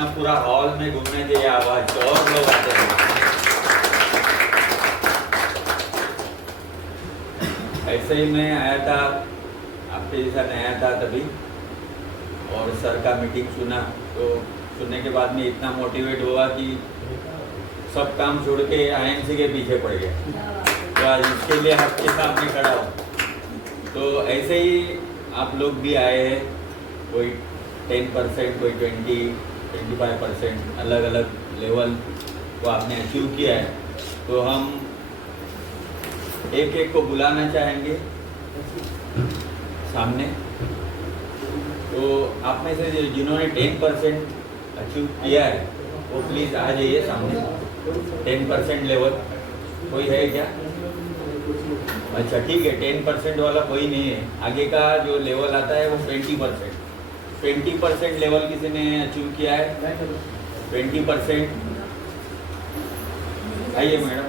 अपना पूरा हॉल में घूमने चाहिए आवाज तो और लोग आते हैं। ऐसे ही मैं आया था, आपके जैसा नया था तभी, और सर का मीटिंग सुना, तो सुनने के बाद में इतना मोटिवेट हुआ कि सब काम छोड़ के आईएमसी के पीछे पड़ गया। तो आज इसके लिए आपके सामने खड़ा हूँ। तो ऐसे ही आप लोग भी आए हैं, कोई 10%, कोई 20-25%, अलग अलग लेवल को आपने अचीव किया है। तो हम एक एक को बुलाना चाहेंगे सामने। तो आप में से जिन्होंने 10% अचीव किया है वो प्लीज़ आ जाइए सामने। 10% लेवल कोई है क्या? अच्छा ठीक है, 10% वाला कोई नहीं है। आगे का जो लेवल आता है वो 20%। 20% लेवल किसी ने अचीव किया है? 20%। आइए मैडम,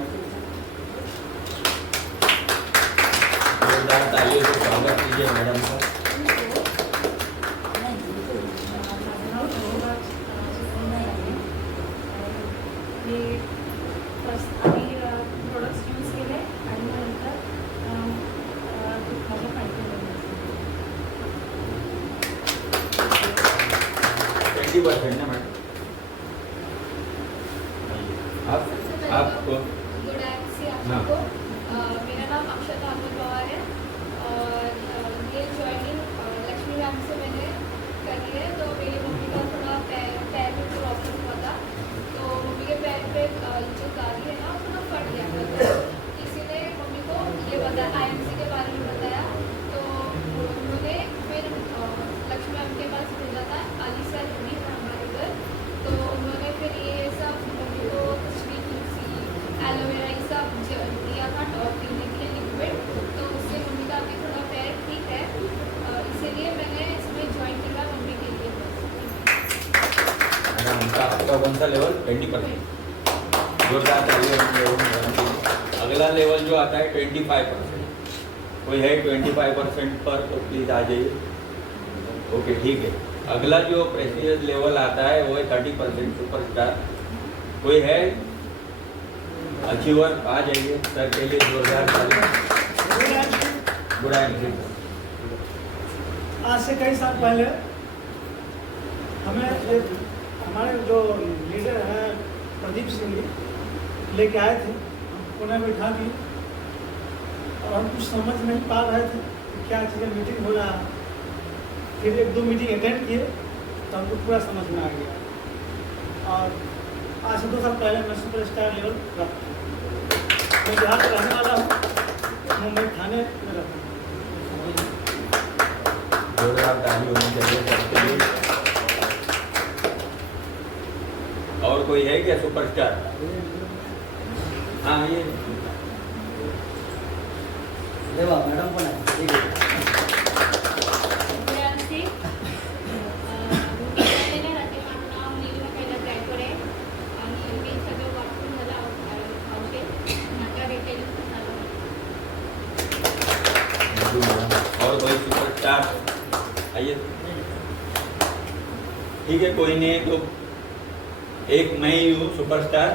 जोरदार तालियों से स्वागत कीजिए मैडम का। ना मैडम आपको मेरा नाम अक्षता अमित पवार है और ये ज्वाइनिंग लक्ष्मी मैम से मैंने करी है। तो मेरी मम्मी का थोड़ा पैर में प्रॉब्लम हुआ था, तो मम्मी के पैर पे जो गाड़ी है ना थोड़ा फट गया था। तो किसी ने मम्मी को ये बताया, आईएमसी के बारे में बताया। तो उन्होंने फिर लक्ष्मी मैम के पास भेजा था, अली सर भी था हमारे घर। तो उन्होंने फिर ये सब मम्मी को कचरी तुलसी एलोवेरा ये सब दिया था और पीने के लिए लिक्विड। तो उससे मम्मी का अभी थोड़ा पैर ठीक है, इसीलिए मैंने इसमें ज्वाइन किया मम्मी के लिए। आपका कौन सा लेवल? 20%। जोरदार तालियां। अगला लेवल जो आता है 25%। कोई है 25% पर तो प्लीज आ जाइए। ओके ठीक है। अगला जो प्रेस्टिजियस लेवल आता है वो है 30% सुपरस्टार। कोई है अचीवर? आ जाइए सर के लिए जोरदार तालियां। Good evening. आज से कई साल पहले हमें हमारे जो लीडर हैं प्रदीप सिंह जी लेके आए थे, उन्हें बैठा दी और हम कुछ समझ नहीं पा रहे थे कि क्या चीज़ें मीटिंग हो रहा है। फिर 1-2 मीटिंग अटेंड किए तो हमको पूरा समझ में आ गया। और आज से 2 साल पहले मैं सुपरस्टार लेवल प्राप्त किया। मैं बिहार का रहने वाला हूँ, मुंबई थाने में रहता हूँ। जोरदार ताली होनी चाहिए सबके लिए। और कोई है क्या सुपरस्टार? हाँ ये देवा मैडम पण आहे, ठीक आहे। और कोई सुपरस्टार? आइए ठीक है, कोई नहीं है तो एक मैं ही हूँ सुपरस्टार।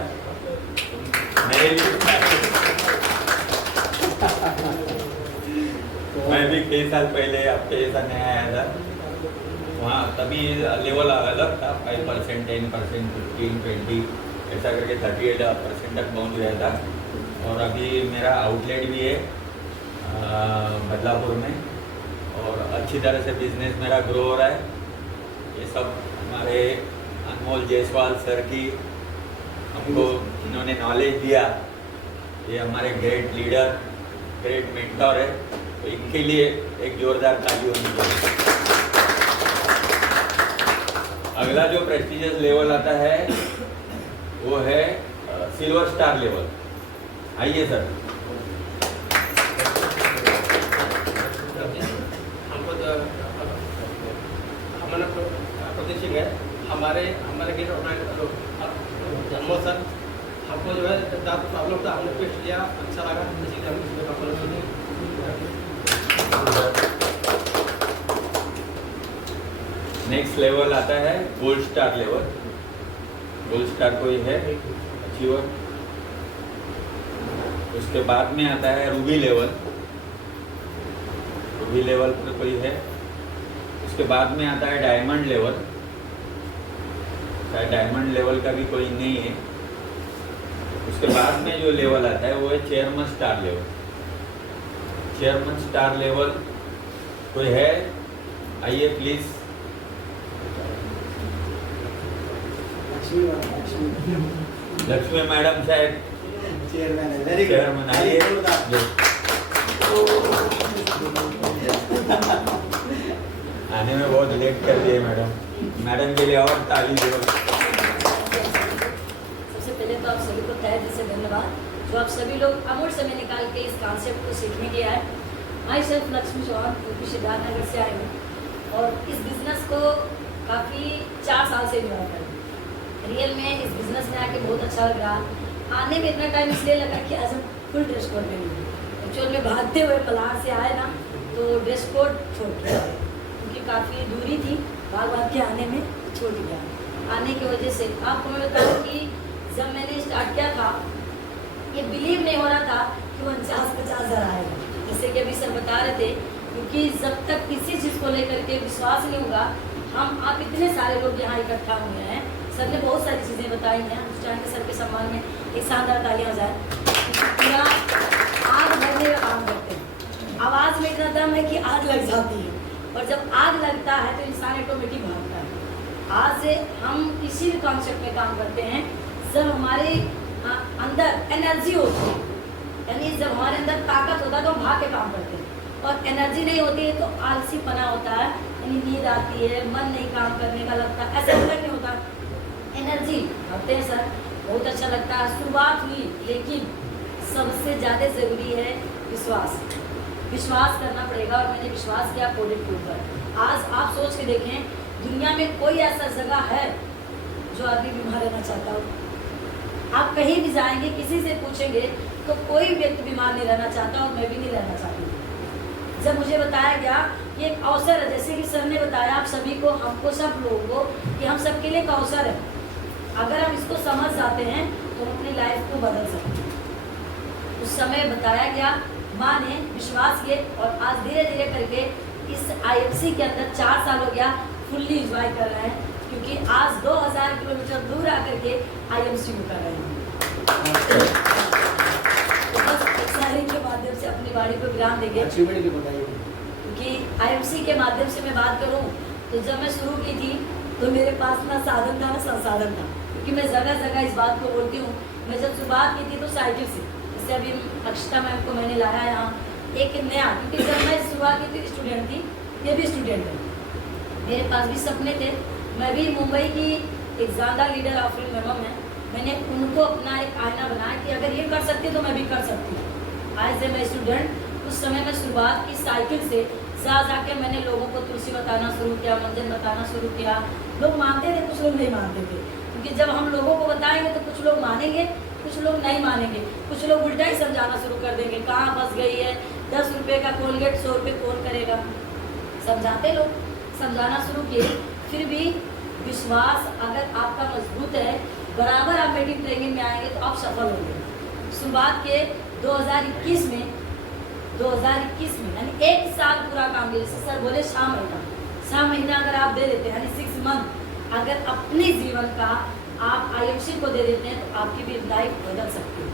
मेरे लिए मैं भी कई साल पहले आपके जैसा नया आया था, वहाँ तभी लेवल अलग था। 5%, 10%, 15, 20 ऐसा करके 38% तक पहुँच गया था। और अभी मेरा आउटलेट भी है बदलापुर में, और अच्छी तरह से बिजनेस मेरा ग्रो हो रहा है। ये सब हमारे अनमोल जायसवाल सर की हमको इन्होंने नॉलेज दिया। ये हमारे ग्रेट लीडर, ग्रेट मेंटर है, तो इनके लिए एक जोरदार ताली होनी चाहिए। अगला जो प्रेस्टिजियस लेवल आता है वो है सिल्वर स्टार लेवल। आइए सर। प्रदीप सिंह है, हमारे गेट अनमोल सर, हमको जो है दांत प्रॉब्लम था, हमने टेस्ट किया, अच्छा लगा, इसीलिए हम इसमें कंपनी। नेक्स्ट लेवल आता है gold star level. Gold star कोई है अचीवर। उसके बाद में आता है रूबी लेवल, रूबी लेवल पर कोई है। उसके बाद में आता है डायमंड लेवल, शायद डायमंड लेवल का भी कोई नहीं है। उसके बाद में जो लेवल आता है वो है chairman star level. Chairman star level कोई है? आइए प्लीज। लक्ष्मी मैडम शायद चेयरमैन है, वेरी गुड। चेयरमैन, आइए। आने में बहुत लेट कर दिए मैडम, मैडम के लिए और ताली दो। सबसे पहले तो आप सभी को तहे दिल से धन्यवाद जो आप सभी लोग अमूल्य समय निकाल के इस कॉन्सेप्ट को सीखने के आए। Myself Lakshmi Chauhan UP Siddharthnagar से आई हूँ और इस बिज़नेस को काफ़ी 4 साल से निभा कर रियल में इस बिज़नेस में आके बहुत अच्छा लग रहा। आने में इतना टाइम इसलिए लगा कि आज हम फुल ड्रेस कोड में नहीं, एक्चुअल में भागते हुए पलार से आए ना तो ड्रेस कोड छोड़ के आए क्योंकि काफ़ी दूरी थी, भाग के आने में छूट गया। आने की वजह से आपको मैं बताऊँ कि जब मैंने स्टार्ट किया था ये बिलीव नहीं हो रहा था कि 49-50 हज़ार आएगा, जैसे कि अभी सर बता रहे थे, क्योंकि जब तक किसी चीज़ को लेकर के विश्वास नहीं होगा, हम आप इतने सारे लोग यहाँ इकट्ठा हुए हैं, सर ने बहुत सारी चीज़ें बताई हैं, उस टाइम के सर के सम्मान में एक शानदार तालियां हो जाए। पूरा आग भरने का काम करते हैं, आवाज़ में इतना दम है कि आग लग जाती है और जब आग लगता है तो इंसान ऑटोमेटिक भागता है। आज से हम किसी भी कॉन्सेप्ट में काम करते हैं जब हमारे अंदर एनर्जी होती है, यानी जब हमारे अंदर ताकत होता है तो हम भाग के काम करते हैं और एनर्जी नहीं होती है तो आलसीपना होता है, यानी नींद आती है, मन नहीं काम करने का लगता है, ऐसा नहीं होता। एनर्जी होते हैं सर, बहुत अच्छा लगता है, शुरुआत हुई, लेकिन सबसे ज़्यादा ज़रूरी है विश्वास। विश्वास करना पड़ेगा और मैंने विश्वास किया प्रोडक्ट के ऊपर। आज आप सोच के देखें दुनिया में कोई ऐसा जगह है जो आदमी बीमार रहना चाहता हो? आप कहीं भी जाएंगे किसी से पूछेंगे तो कोई व्यक्ति बीमार नहीं रहना चाहता और मैं भी नहीं रहना चाहती। जब मुझे बताया गया कि एक अवसर है, जैसे कि सर ने बताया आप सभी को, हमको, सब लोगों को, कि हम सबके लिए एक अवसर है, अगर हम इसको समझ जाते हैं तो हम अपनी लाइफ को बदल सकते हैं। उस समय बताया गया, माँ ने विश्वास किए और आज धीरे धीरे करके इस IFC के अंदर 4 साल हो गया, फुल्ली इंजॉय कर रहे हैं क्योंकि आज 2000 किलोमीटर दूर आकर के IMC में कर रहे हैं। तो बस शायरी के माध्यम से अपनी बाड़ी को विराम देंगे अचीवमेंट भी बताइए। क्योंकि IMC के माध्यम से मैं बात करूं तो जब मैं शुरू की थी तो मेरे पास ना साधन था ना संसाधन था, क्योंकि मैं जगह जगह इस बात को बोलती हूँ। मैं जब शुरुआत की थी तो साइकिल से, जैसे अभी अक्षता मैम को मैंने लाया यहाँ एक नया, क्योंकि जब मैं शुरुआत की थी स्टूडेंट थी, ये भी स्टूडेंट है, मेरे पास भी सपने थे। मैं भी मुंबई की एक ज़्यादा लीडर ऑफरिंग मैम है, मैंने उनको अपना एक आईना बनाया कि अगर ये कर सकती तो मैं भी कर सकती हूँ। आज से मैं स्टूडेंट, उस समय मैं शुरुआत की साइकिल से, जा जाके मैंने लोगों को तुलसी बताना शुरू किया, मंदिर बताना शुरू किया। लोग मानते थे, कुछ लोग नहीं मानते थे, क्योंकि जब हम लोगों को बताएंगे तो कुछ लोग मानेंगे, कुछ लोग नहीं मानेंगे, कुछ लोग उल्टा ही समझाना शुरू कर देंगे, कहाँ फंस गई है, 10 रुपये का कोलगेट 100 रुपये कौन करेगा। समझाते लोग, समझाना शुरू किए, फिर भी विश्वास अगर आपका मजबूत है, बराबर आप मीटिंग ट्रेनिंग में आएंगे तो आप सफल होंगे। शुरुआत के 2021 में यानी 1 साल पूरा काम किया, जैसे सर बोले 6 महीना अगर आप दे देते हैं, यानी 6 मंथ अगर अपने जीवन का आप IMC को दे देते हैं तो आपकी भी लाइफ बदल सकती है।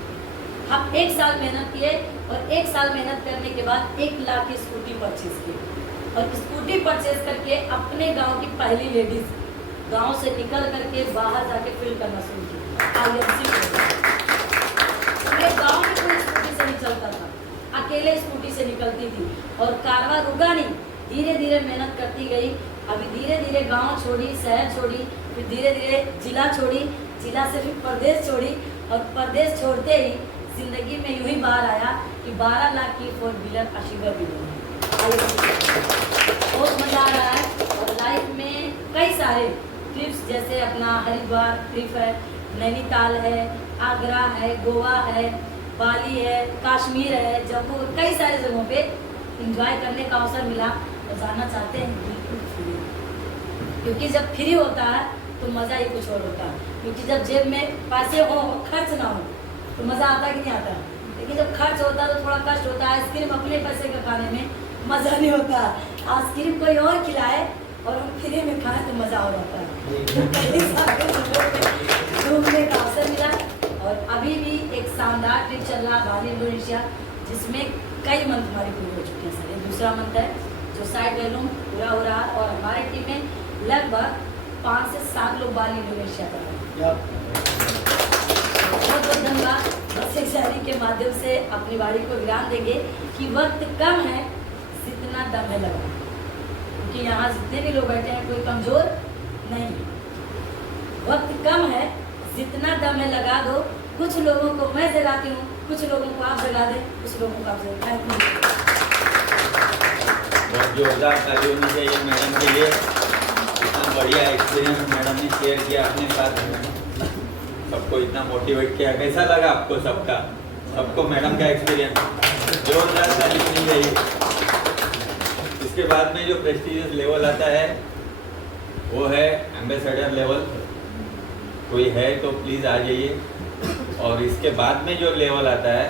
हम 1 साल मेहनत किए और 1 साल मेहनत करने के बाद 1 लाख की स्कूटी परचेज की और स्कूटी परचेज करके अपने गांव की पहली लेडीज गांव से निकल करके बाहर जाके फील करना शुरू की IMC। मेरे गांव में कोई स्कूटी से नहीं चलता था, अकेले स्कूटी से निकलती थी और कारवां रुका नहीं, धीरे धीरे मेहनत करती गई। अभी धीरे धीरे गांव छोड़ी, शहर छोड़ी, फिर धीरे धीरे जिला छोड़ी, जिला से फिर प्रदेश छोड़ी और प्रदेश छोड़ते ही जिंदगी में यूं ही बाहर आया कि 12 लाख की 4 व्हीलर अचीवर भी बनी। बहुत मज़ा आ रहा है और लाइफ में कई सारे ट्रिप्स, जैसे अपना हरिद्वार ट्रिप है, नैनीताल है, आगरा है, गोवा है, बाली है, कश्मीर है, जम्मू, कई सारे जगहों पे एंजॉय करने का अवसर मिला और जाना चाहते हैं बिल्कुल फ्री, क्योंकि जब फ्री होता है तो मज़ा ही कुछ और होता है। क्योंकि जब जेब में पैसे हो खर्च ना हो तो मज़ा आता कि नहीं आता, लेकिन जब खर्च होता है तो थोड़ा कष्ट होता है। आइसक्रीम अपने पैसे का खाने में मज़ा नहीं होता, आइसक्रीम कोई और खिलाए और हम फ्री में खाएं तो मज़ा और आता है। तो कई सारे लोगों को घूमने का अवसर मिला और अभी भी एक शानदार ट्रिप चल रहा है बाली इंडोनेशिया, जिसमें कई मंथ हमारे पूरे हो चुके हैं सर। ये दूसरा मंथ है जो साइड वैल्यूम पूरा हो रहा है और हमारे टीम में लगभग 5 से 7 लोग बाली इंडोनेशिया कर रहे हैं। बहुत बहुत धन्यवाद। बस एक शायरी के माध्यम से अपनी वाणी को विराम देंगे कि वक्त कम है जितना दम है लगा, क्योंकि यहाँ जितने भी लोग बैठे हैं कोई कमजोर नहीं। वक्त कम है जितना दम है लगा दो, कुछ लोगों को मैं जगाती हूँ, कुछ लोगों को आप जगा दें, कुछ लोगों को आप जगा दें। बहुत जोरदार ताली होनी चाहिए मैडम के लिए। इतना बढ़िया एक्सपीरियंस मैडम ने शेयर किया अपने साथ, सबको इतना मोटिवेट किया। कैसा लगा आपको सबका, सबको मैडम का एक्सपीरियंस? जोरदार ताली होनी चाहिए। इसके बाद में जो प्रेस्टिजियस लेवल आता है वो है एम्बेसडर लेवल। कोई है तो प्लीज़ आ जाइए। और इसके बाद में जो लेवल आता है